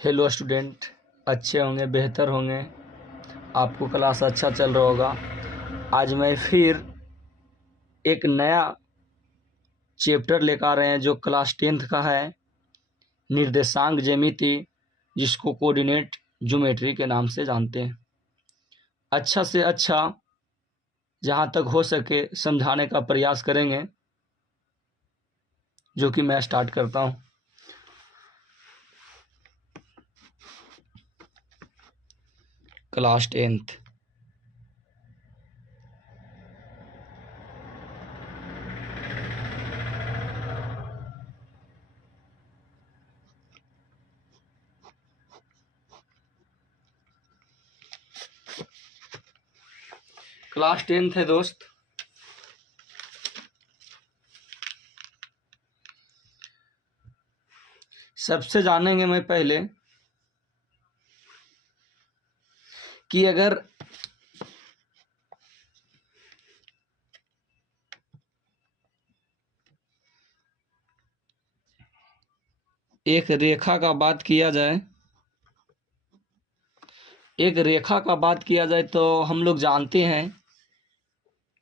Hello student, अच्छे होंगे, बेहतर होंगे, आपको क्लास अच्छा चल रहा होगा। आज मैं फिर एक नया चैप्टर लेकर आ रहे हैं जो क्लास 10th का है, निर्देशांक ज्यामिति, जिसको कोऑर्डिनेट ज्योमेट्री के नाम से जानते हैं। अच्छा से अच्छा जहाँ तक हो सके समझाने का प्रयास करेंगे, जो कि मैं स्टार्ट करता हूँ। क्लास 10th क्लास 10th है दोस्त। सबसे जानेंगे मैं पहले कि अगर एक रेखा का बात किया जाए तो हम लोग जानते हैं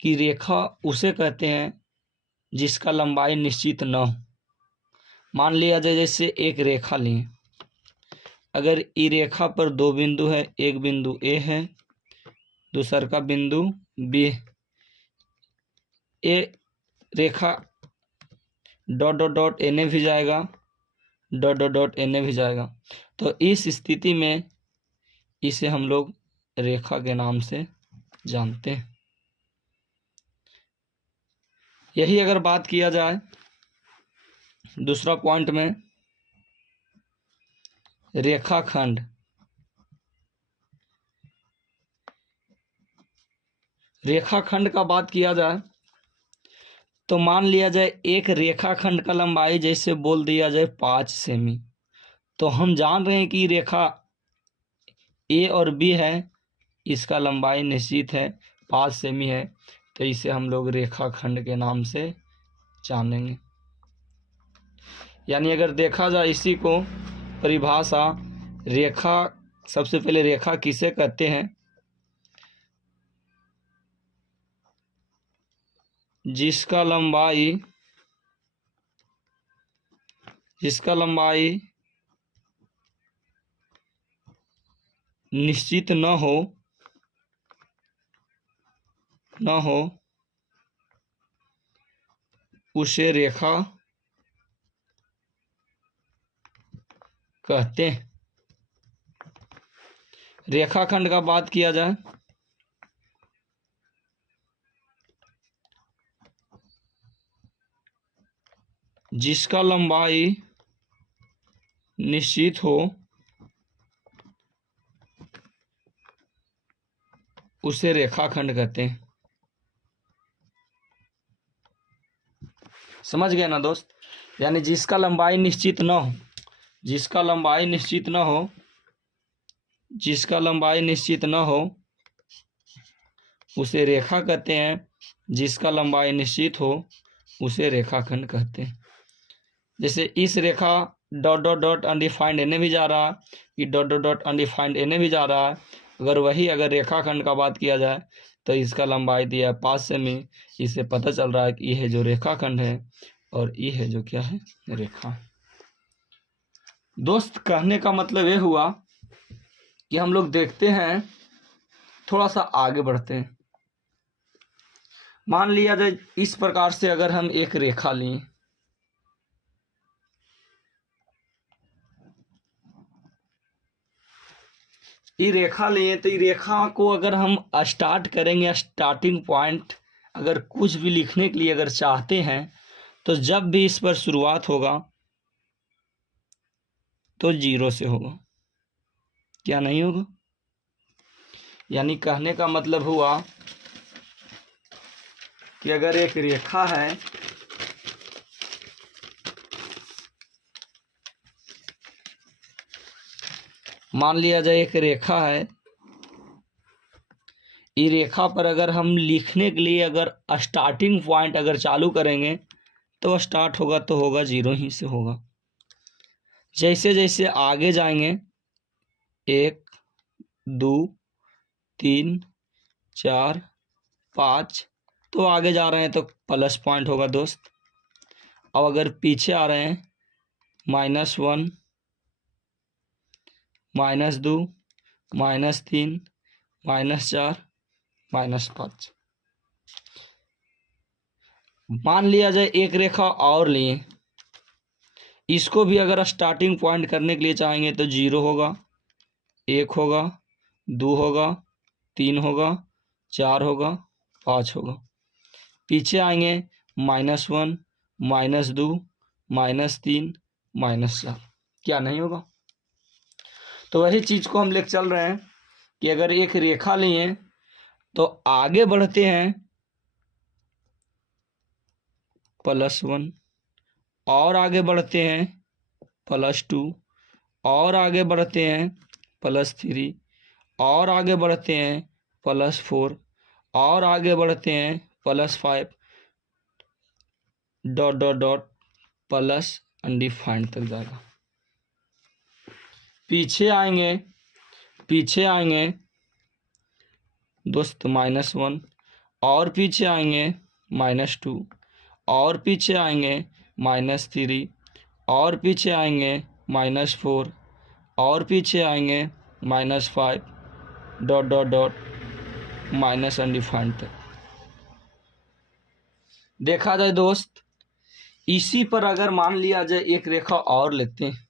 कि रेखा उसे कहते हैं जिसका लंबाई निश्चित न हो। मान लिया जाए जैसे एक रेखा लिए, अगर ई रेखा पर दो बिंदु है, एक बिंदु ए है, दूसरा का बिंदु बी। ए रेखा dot dot dot N A भी जाएगा, dot dot dot N A भी जाएगा। तो इस स्थिति में इसे हम लोग रेखा के नाम से जानते हैं। यही अगर बात किया जाए दूसरा पॉइंट में, रेखाखंड। रेखाखंड का बात किया जाए तो मान लिया जाए एक रेखाखंड का लंबाई जैसे बोल दिया जाए 5 सेमी, तो हम जान रहे हैं कि रेखा ए और बी है, इसका लंबाई निश्चित है 5 सेमी है, तो इसे हम लोग रेखाखंड के नाम से जानेंगे। यानी अगर देखा जाए इसी को परिभाषा, रेखा, सबसे पहले रेखा किसे कहते हैं? जिसका लंबाई निश्चित न हो उसे रेखा कहते हैं। रेखाखंड का बात किया जाए जिसका लंबाई निश्चित हो उसे रेखाखंड कहते हैं। समझ गए ना दोस्त? यानी जिसका लंबाई निश्चित न हो, जिसका लंबाई निश्चित न हो उसे रेखा कहते हैं, जिसका लंबाई निश्चित हो उसे रेखाखंड कहते हैं। जैसे इस रेखा डॉट डॉट डॉट अनडिफाइंड एन भी जा रहा है, ये डॉट डॉट डॉट अनडिफाइंड एन भी जा रहा है। अगर रेखाखंड का बात किया जाए तो इसका लंबाई दिया 5 सेमी, इससे पता चल रहा है कि यह जो रेखाखंड है और ये है जो क्या है, रेखा। दोस्त, कहने का मतलब ये हुआ कि हम लोग देखते हैं, थोड़ा सा आगे बढ़ते हैं। मान लिया जाए इस प्रकार से अगर हम एक रेखा लें, ये रेखा लें तो ये रेखा को अगर हम स्टार्ट करेंगे, स्टार्टिंग पॉइंट अगर कुछ भी लिखने के लिए अगर चाहते हैं तो जब भी इस पर शुरुआत होगा तो 0 से होगा, क्या नहीं होगा? यानी कहने का मतलब हुआ कि अगर एक रेखा है, मान लिया जाए एक रेखा है, ये रेखा पर अगर हम लिखने के लिए अगर स्टार्टिंग पॉइंट अगर चालू करेंगे तो स्टार्ट होगा तो होगा 0 ही से होगा। जैसे जैसे आगे जाएंगे 1 2 3 4 5, तो आगे जा रहे हैं तो प्लस पॉइंट होगा दोस्त। अब अगर पीछे आ रहे हैं -1 -2 -3 -4 -5। मान लिया जाए एक रेखा और लिए, इसको भी अगर स्टार्टिंग पॉइंट करने के लिए चाहेंगे तो 0 होगा, 1 होगा, 2 होगा, 3 होगा, 4 होगा, 5 होगा। पीछे आएंगे -1 -2 -3 -4, क्या नहीं होगा? तो वही चीज़ को हम लेकर चल रहे हैं कि अगर एक रेखा लिए तो आगे बढ़ते हैं +1, और आगे बढ़ते हैं +2, और आगे बढ़ते हैं +3, और आगे बढ़ते हैं +4, और आगे बढ़ते हैं +5, dot dot dot plus undefined तक जाएगा। पीछे आएंगे दोस्त -1, और पीछे आएंगे -2, और पीछे आएंगे -3, और पीछे आएंगे -4, और पीछे आएंगे -5, dot dot dot minus undefined तक। देखा जाए दोस्त, इसी पर अगर मान लिया जाए एक रेखा और लेते हैं,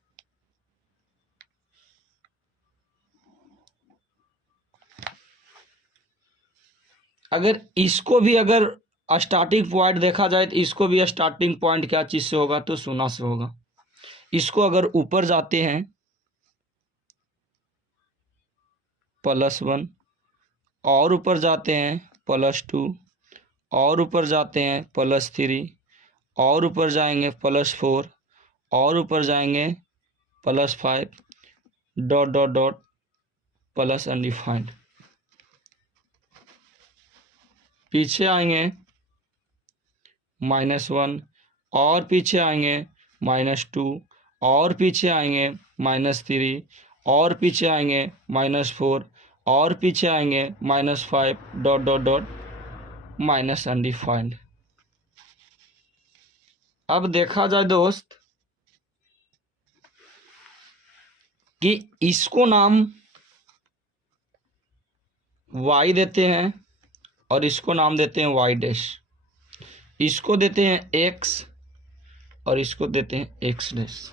अगर इसको भी अगर स्टार्टिंग पॉइंट देखा जाए तो इसको भी स्टार्टिंग पॉइंट क्या चीज़ से होगा? तो 0 से होगा। इसको अगर ऊपर जाते हैं +1, और ऊपर जाते हैं +2, और ऊपर जाते हैं +3, और ऊपर जाएंगे +4, और ऊपर जाएंगे +5, dot dot dot plus undefined. पीछे आएंगे -1, और पीछे आएंगे -2, और पीछे आएंगे -3, और पीछे आएंगे -4, और पीछे आएंगे -5, dot dot dot minus undefined. अब देखा जाए दोस्त कि इसको नाम y देते हैं और इसको नाम देते हैं y', इसको देते हैं x और इसको देते हैं x'।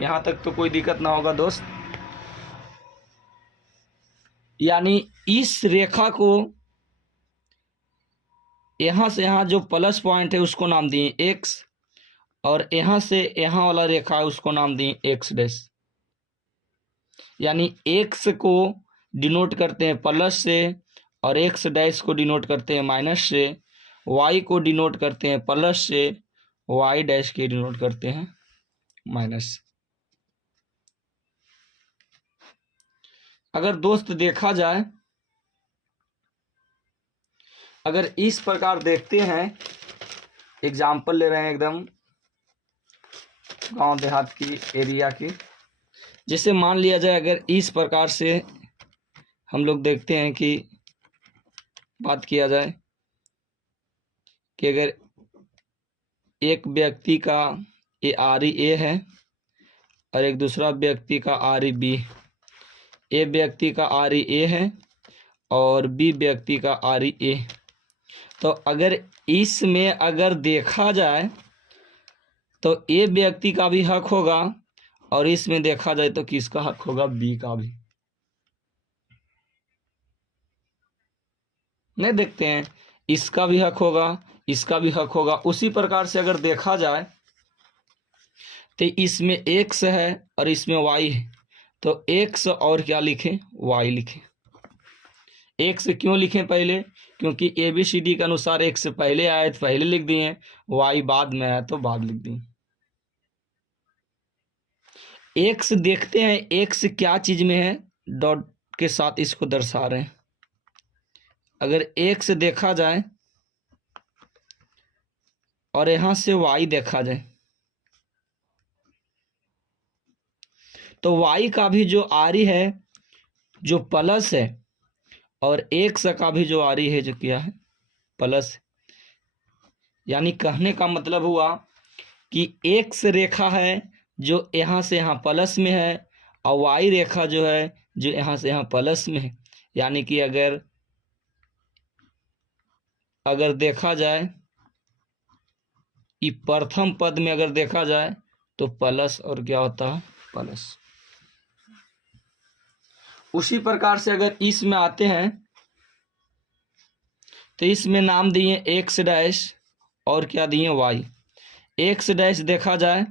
यहाँ तक तो कोई दिक्कत ना होगा दोस्त। यानी इस रेखा को यहाँ से यहाँ जो प्लस पॉइंट है उसको नाम दिए x, और यहाँ से यहाँ वाला रेखा है उसको नाम दिए x'। यानी x को डिनोट करते हैं प्लस से, और x' को डिनोट करते हैं माइनस से, y को डिनोट करते हैं प्लस से, y' के डिनोट करते हैं माइनस। अगर दोस्त देखा जाए, अगर इस प्रकार देखते हैं, एग्जाम्पल ले रहे हैं एकदम गांव देहात की एरिया की, जैसे मान लिया जाए अगर इस प्रकार से हम लोग देखते हैं कि बात किया जाए कि अगर एक व्यक्ति का ये RE है और एक दूसरा व्यक्ति का RE, ए व्यक्ति का RE है और बी व्यक्ति का RE, तो अगर इसमें अगर देखा जाए तो ए व्यक्ति का भी हक होगा, और इसमें देखा जाए तो किसका हक होगा? बी का भी। नहीं देखते हैं, इसका भी हक होगा, इसका भी हक होगा। उसी प्रकार से अगर देखा जाए तो इसमें x है और इसमें y है, तो x और क्या लिखें? y लिखें। x क्यों लिखें पहले? क्योंकि ABCD के अनुसार x पहले आया तो पहले लिख दिए, y बाद में आया तो बाद लिख दिए। x देखते हैं x क्या चीज में है, डॉट के साथ इसको दर्शा रहे हैं। अगर x देखा जाए और यहां से y देखा जाए तो y का भी जो आरी है जो प्लस है, और x का भी जो आरी है जो क्या है प्लस है। यानी कहने का मतलब हुआ कि x रेखा है जो यहाँ से यहाँ प्लस में है, और y रेखा जो है जो यहाँ से यहाँ प्लस में है। यानी कि अगर देखा जाए कि प्रथम पद में अगर देखा जाए तो प्लस और क्या होता है प्लस। उसी प्रकार से अगर इसमें आते हैं तो इसमें नाम दिए एक्स डैश और क्या दिए वाई। एक्स डैश देखा जाए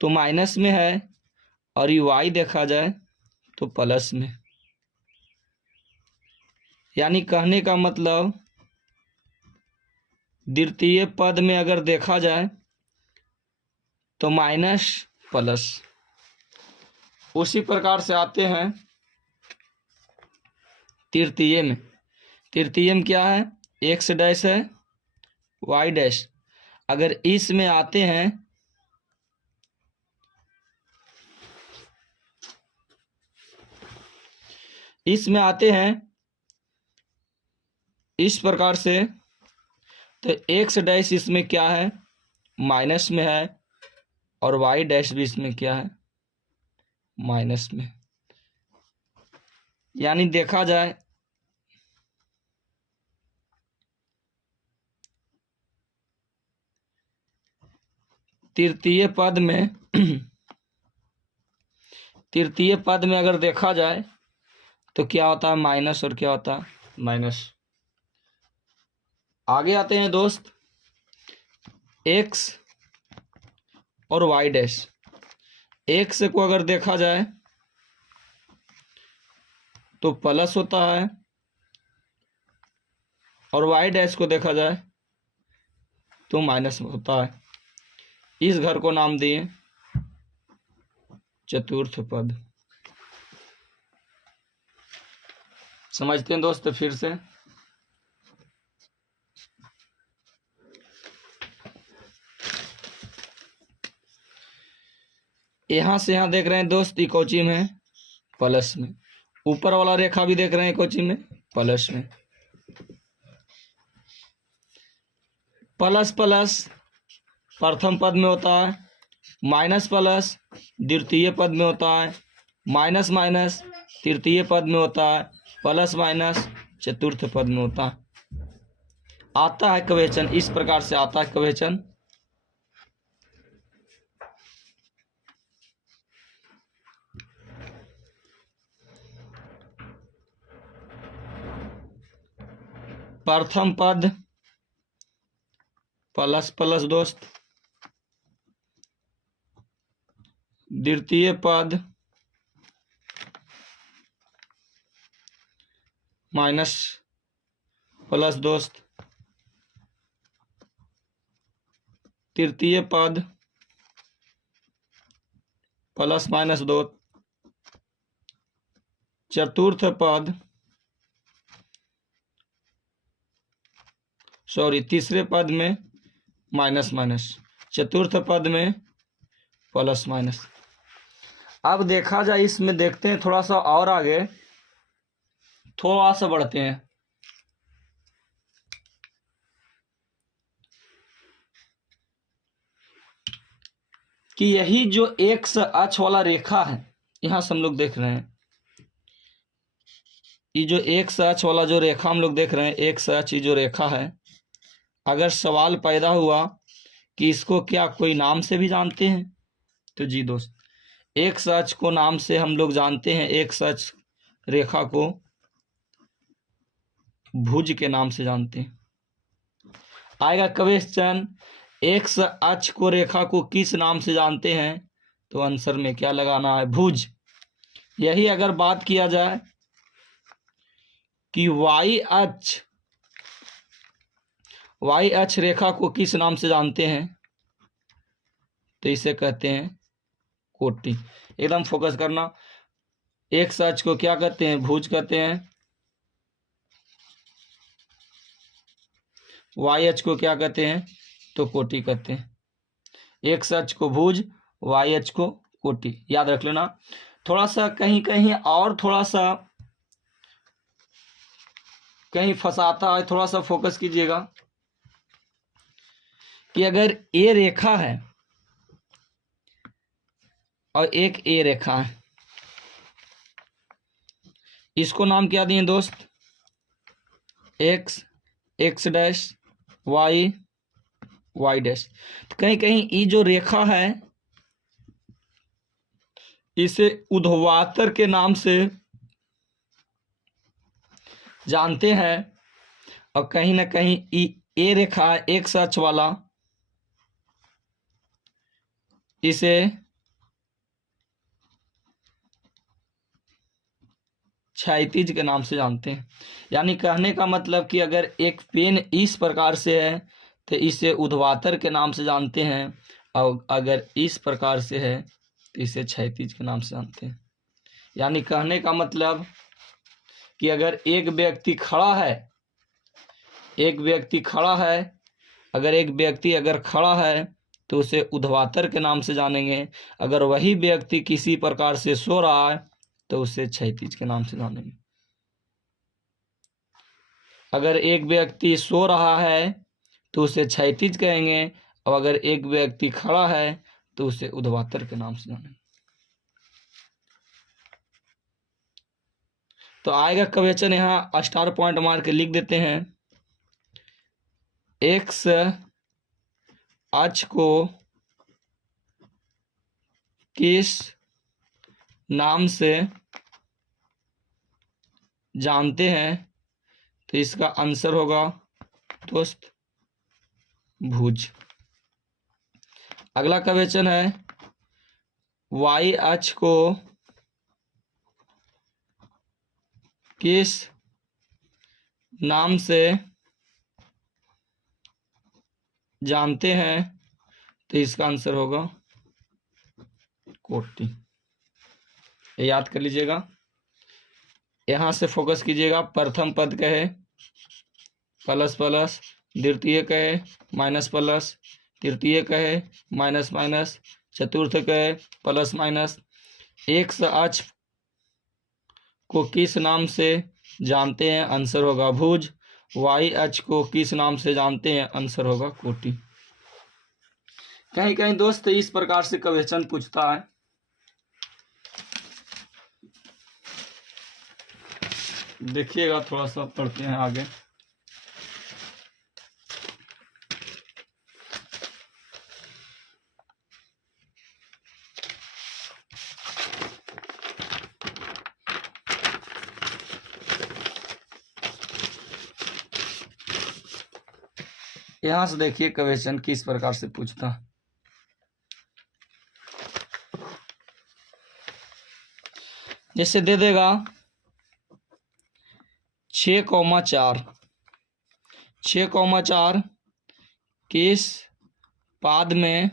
तो माइनस में है, और ये वाई देखा जाए तो प्लस में। यानी कहने का मतलब द्वितीय पद में अगर देखा जाए तो माइनस प्लस। उसी प्रकार से आते हैं तृतीय में। तृतीय में क्या है एक्स डैश है वाई डैश। अगर इसमें आते हैं इस प्रकार से, तो एक्स डैश इसमें क्या है माइनस में है, और वाई डैश भी इसमें क्या है माइनस में। यानी देखा जाए तृतीय पद में अगर देखा जाए तो क्या होता है माइनस, और क्या होता है माइनस। आगे आते हैं दोस्त एक्स और वाई डैश। एक्स को अगर देखा जाए तो प्लस होता है, और वाई डैश को देखा जाए तो माइनस होता है। इस घर को नाम दिए चतुर्थ पद। समझते हैं दोस्त फिर से। यहां से यहां देख रहे हैं दोस्त इकोची में प्लस में, ऊपर वाला रेखा भी देख रहे हैं इकोची में प्लस में। प्लस प्लस प्रथम पद में होता है, माइनस प्लस द्वितीय पद में होता है, माइनस माइनस तृतीय पद में होता है, प्लस माइनस चतुर्थ पद में होता है। आता है कवचन, इस प्रकार से आता है कवचन। प्रथम पद प्लस प्लस दोस्त, द्वितीय पद माइनस प्लस दोस्त, तृतीय पद प्लस माइनस दो, चतुर्थ पद तीसरे पद में माइनस माइनस, चतुर्थ पद में प्लस माइनस। अब देखा जाए इसमें देखते हैं थोड़ा सा और आगे, थोड़ा सा बढ़ते हैं। कि यही जो एक्स अक्ष वाला रेखा है यहां से हम लोग देख रहे हैं, ये जो एक्स अक्ष वाला जो रेखा हम लोग देख रहे हैं, एक्स अक्ष जो रेखा है, अगर सवाल पैदा हुआ कि इसको क्या कोई नाम से भी जानते हैं, तो जी दोस्त एक्स अक्ष को नाम से हम लोग जानते हैं। एक्स अक्ष रेखा को भुज के नाम से जानते हैं। आएगा क्वेश्चन एक्स अक्ष को रेखा को किस नाम से जानते हैं, तो आंसर में क्या लगाना है भुज। यही अगर बात किया जाए कि वाई अक्ष रेखा को किस नाम से जानते हैं, तो इसे कहते हैं कोटि। एकदम फोकस करना। एक्स अक्ष को क्या कहते हैं भुज कहते हैं, वाई अक्ष को क्या कहते हैं तो कोटि कहते हैं। एक्स अक्ष को भुज, वाई अक्ष को कोटि, याद रख लेना। थोड़ा सा कहीं कहीं और थोड़ा सा कहीं फंसाता है, थोड़ा सा फोकस कीजिएगा कि अगर ए रेखा है और एक ए रेखा है, इसको नाम क्या दिए दोस्त, X, X dash, Y, Y dash. तो कहीं कहीं ये जो रेखा है इसे ऊर्ध्वाधर के नाम से जानते हैं, और कहीं ना कहीं ए रेखा है एक्स अक्ष वाला, इसे क्षैतिज के नाम से जानते हैं। यानी कहने का मतलब कि अगर एक पेन इस प्रकार से है तो इसे ऊर्ध्वाधर के नाम से जानते हैं, और अगर इस प्रकार से है तो इसे क्षैतिज के नाम से जानते हैं। यानी कहने का मतलब कि अगर एक व्यक्ति खड़ा है, अगर एक व्यक्ति अगर खड़ा है तो उसे ऊर्ध्वाधर के नाम से जानेंगे, अगर वही व्यक्ति किसी प्रकार से सो रहा है तो उसे क्षैतिज के नाम से जानेंगे। अगर एक व्यक्ति सो रहा है तो उसे क्षैतिज कहेंगे, और अगर एक व्यक्ति खड़ा है तो उसे ऊर्ध्वाधर के नाम से जानेंगे। तो आएगा क्वेश्चन, यहाँ स्टार पॉइंट मार के लिख देते हैं। एक्स अक्ष को किस नाम से जानते हैं, तो इसका आंसर होगा दोस्त भुज। अगला क्वेश्चन है, वाई अक्ष को किस नाम से जानते हैं, तो इसका आंसर होगा कोटि। याद कर लीजिएगा, यहां से फोकस कीजिएगा। प्रथम पद कहे प्लस प्लस, द्वितीय कहे माइनस प्लस, तृतीय कहे माइनस माइनस, चतुर्थ कहे प्लस माइनस। एक्स अक्ष को किस नाम से जानते हैं, आंसर होगा भुज। वाई अक्ष को किस नाम से जानते हैं, आंसर होगा कोटि। कहीं कहीं दोस्त इस प्रकार से क्वेश्चन पूछता है। देखिएगा, थोड़ा सा पढ़ते हैं आगे। यहां से देखिए क्वेश्चन किस प्रकार से पूछता है। जैसे दे देगा 6,4 किस पाद में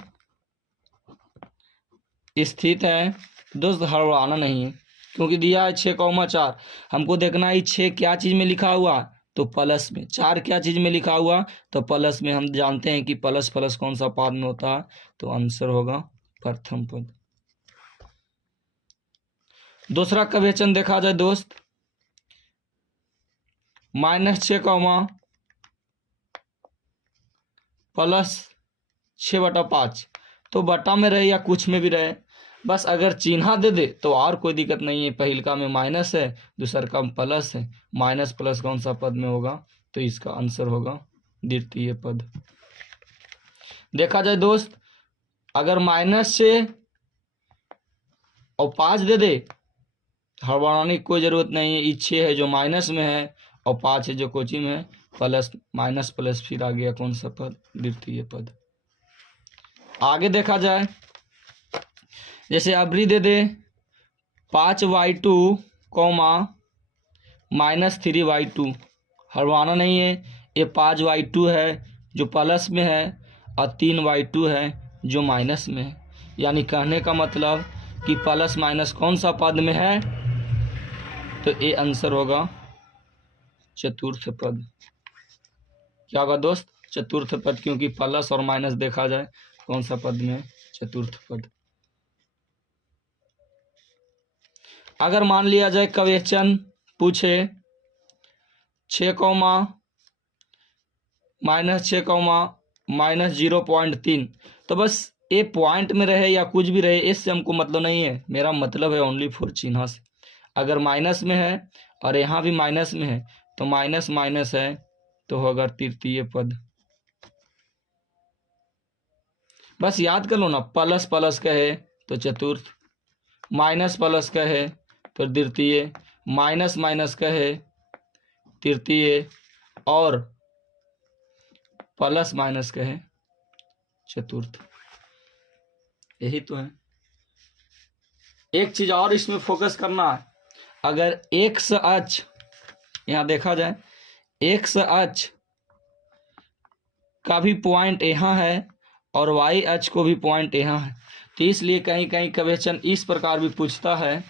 स्थित है। दोस्त हड़बड़ाना नहीं है, क्योंकि दिया है 6,4, हमको देखना है 6 क्या चीज में लिखा हुआ, तो प्लस में। 4 क्या चीज में लिखा हुआ, तो प्लस में। हम जानते हैं कि प्लस प्लस कौन सा पाद में होता है, तो आंसर होगा प्रथम पद। दूसरा क्वेश्चन देखा जाए दोस्त, -6, प्लस 6/5, तो बटा में रहे या कुछ में भी रहे, बस अगर चिन्हा दे दे तो और कोई दिक्कत नहीं है। पहिलका में माइनस है, दूसरा का प्लस है, माइनस प्लस कौन सा पद में होगा, तो इसका आंसर होगा द्वितीय पद। देखा जाए दोस्त, अगर -6 और 5 दे दे, हड़बड़ाने की कोई जरूरत नहीं है। 6 है जो माइनस में है और 5 है जो कोचिंग में है, प्लस माइनस प्लस फिर आ गया कौन सा पद, द्वितीय पद। आगे देखा जाए, जैसे अबरी दे दे 5y2, -3y2, हड़बड़ाना नहीं है। ये 5y2 है जो प्लस में है और 3y2 है जो माइनस में है। यानी कहने का मतलब कि प्लस माइनस कौन सा पद में है, तो ये आंसर होगा चतुर्थ पद। क्या होगा दोस्त, चतुर्थ पद, क्योंकि प्लस और माइनस देखा जाए कौन सा पद में है, चतुर्थ पद। अगर मान लिया जाए क्वेश्चन पूछे 6 कौमा -6 -0.3, तो बस ये पॉइंट में रहे या कुछ भी रहे इससे हमको मतलब नहीं है। मेरा मतलब है ओनली फॉर चिन्ह से। अगर माइनस में है और यहाँ भी माइनस में है तो माइनस माइनस है तो होगा तृतीय पद। बस याद कर लो ना, प्लस प्लस कहे तो चतुर्थ, माइनस प्लस कहे तो द्वितीय, माइनस माइनस कहे तृतीय, और प्लस माइनस कहे चतुर्थ। यही तो है। एक चीज और इसमें फोकस करना है, अगर एक्स अक्ष यहाँ देखा जाए, एक्स अक्ष का भी पॉइंट यहाँ है और वाई अक्ष को भी पॉइंट यहाँ है, तो इसलिए कहीं कहीं क्वेश्चन इस प्रकार भी पूछता है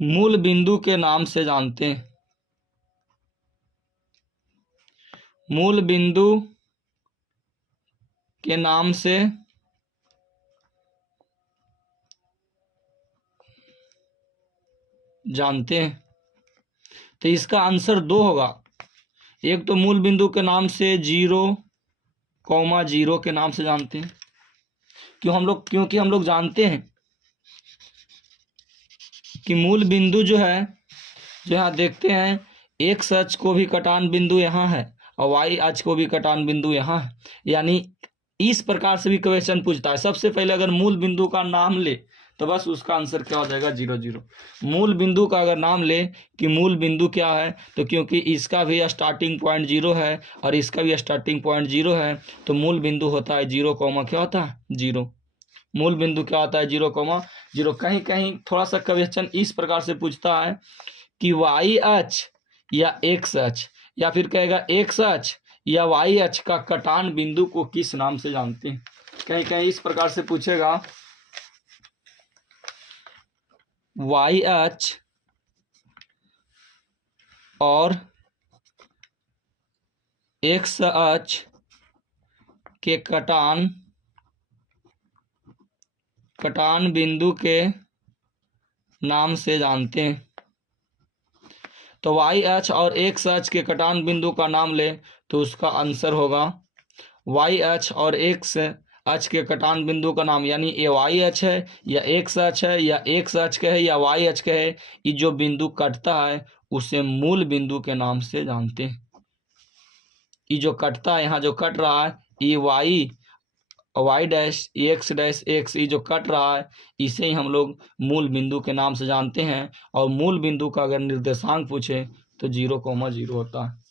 मूल बिंदु के नाम से जानते हैं। मूल बिंदु के नाम से जानते हैं, तो इसका आंसर 2 होगा। एक तो मूल बिंदु के नाम से 0,0 के नाम से जानते हैं। क्योंकि हम लोग जानते हैं कि मूल बिंदु जो है, जो यहाँ देखते हैं एक्स अक्ष को भी कटान बिंदु यहाँ है और वाई अक्ष को भी कटान बिंदु यहाँ है, यानी इस प्रकार से भी क्वेश्चन पूछता है। सबसे पहले अगर मूल बिंदु का नाम ले तो बस उसका आंसर क्या हो जाएगा, 0 0। मूल बिंदु का अगर नाम ले कि मूल बिंदु क्या है, तो क्योंकि इसका भी स्टार्टिंग पॉइंट 0 है और इसका भी स्टार्टिंग पॉइंट 0 है, तो मूल बिंदु होता है 0, क्या होता है 0। मूल बिंदु क्या होता है 0,0। कहीं कहीं थोड़ा सा क्वेश्चन इस प्रकार से पूछता है कि वाई अक्ष या एक्स अक्ष, या फिर कहेगा एक्स अक्ष या वाई अक्ष का कटान बिंदु को किस नाम से जानते हैं। कहीं कहीं इस प्रकार से पूछेगा वाई अक्ष और एक्स अक्ष के कटान बिंदु के नाम से जानते हैं। तो वाई अक्ष और एक्स अक्ष के कटान बिंदु का नाम ले तो उसका आंसर होगा वाई अक्ष और एक्स अक्ष के कटान बिंदु का नाम, यानी ये वाई अक्ष है या एक्स अक्ष है या एक्स अक्ष कहे या वाई अक्ष कहे, ये जो बिंदु कटता है उसे मूल बिंदु के नाम से जानते हैं। ये जो कटता है, यहाँ जो कट रहा है, ये Y dash X dash X, ये जो कट रहा है इसे ही हम लोग मूल बिंदु के नाम से जानते हैं। और मूल बिंदु का अगर निर्देशांक पूछे तो 0,0 होता है।